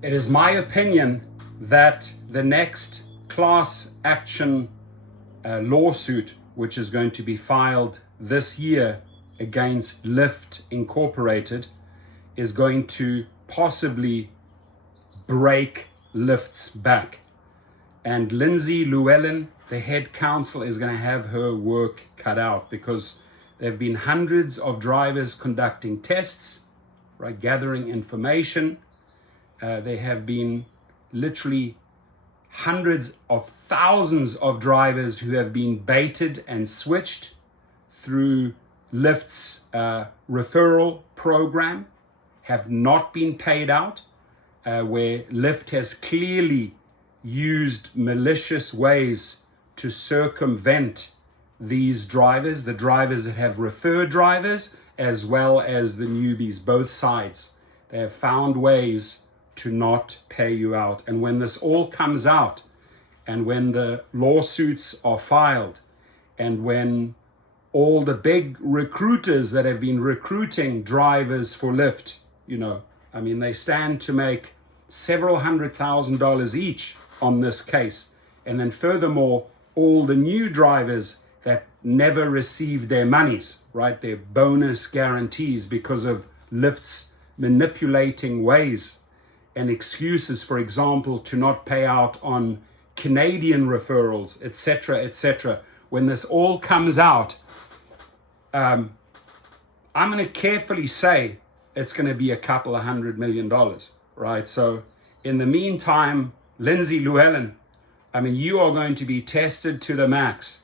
It is my opinion that the next class action lawsuit, which is going to be filed this year against Lyft Incorporated, is going to possibly break Lyft's back. And Lindsay Lllewelyn, the head counsel, is going to have her work cut out, because there have been hundreds of drivers conducting tests, right, gathering information. There have been literally hundreds of thousands of drivers who have been baited and switched through Lyft's referral program, have not been paid out, where Lyft has clearly used malicious ways to circumvent these drivers, the drivers that have referred drivers, as well as the newbies, both sides. They have found ways to not pay you out. And when this all comes out, and when the lawsuits are filed, and when all the big recruiters that have been recruiting drivers for Lyft, they stand to make several $100,000 each on this case. And then furthermore, all the new drivers that never received their monies, right, their bonus guarantees, because of Lyft's manipulating ways and excuses, for example, to not pay out on Canadian referrals, etc., etc. When this all comes out, I'm going to carefully say it's going to be a couple of $100 million, right? So in the meantime, Lindsay Lllewelyn, you are going to be tested to the max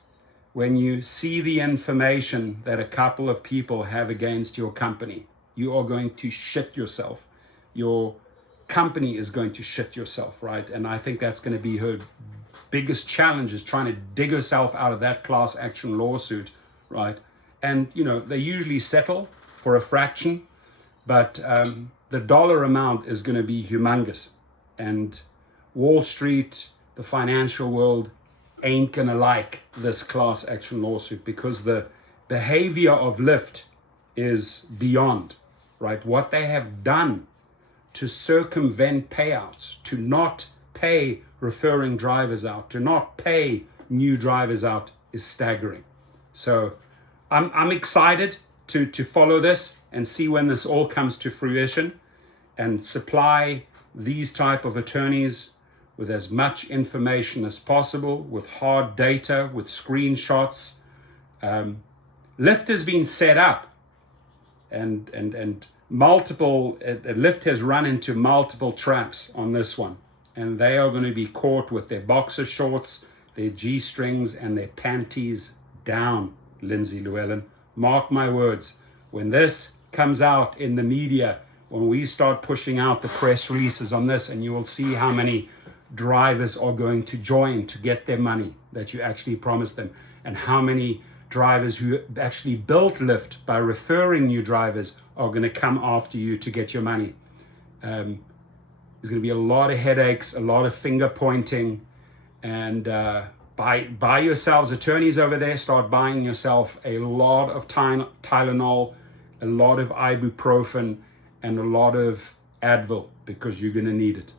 when you see the information that a couple of people have against your company. You are going to shit yourself. Your company is going to shit yourself, right? And I think that's going to be her biggest challenge, is trying to dig herself out of that class action lawsuit, right? And, they usually settle for a fraction, but the dollar amount is going to be humongous. And Wall Street, the financial world, ain't going to like this class action lawsuit, because the behavior of Lyft is beyond, right? What they have done to circumvent payouts, to not pay referring drivers out, to not pay new drivers out, is staggering. So I'm excited to follow this and see when this all comes to fruition, and supply these type of attorneys with as much information as possible, with hard data, with screenshots. Lyft has been set up, and multiple, Lyft has run into multiple traps on this one, and they are going to be caught with their boxer shorts, their G-strings, and their panties down, Lindsay Lllewelyn. Mark my words, when this comes out in the media, when we start pushing out the press releases on this, and you will see how many drivers are going to join to get their money that you actually promised them, and how many drivers who actually built Lyft by referring new drivers are going to come after you to get your money. There's going to be a lot of headaches, a lot of finger pointing, and buy yourselves, attorneys over there, start buying yourself a lot of Tylenol, a lot of ibuprofen, and a lot of Advil, because you're going to need it.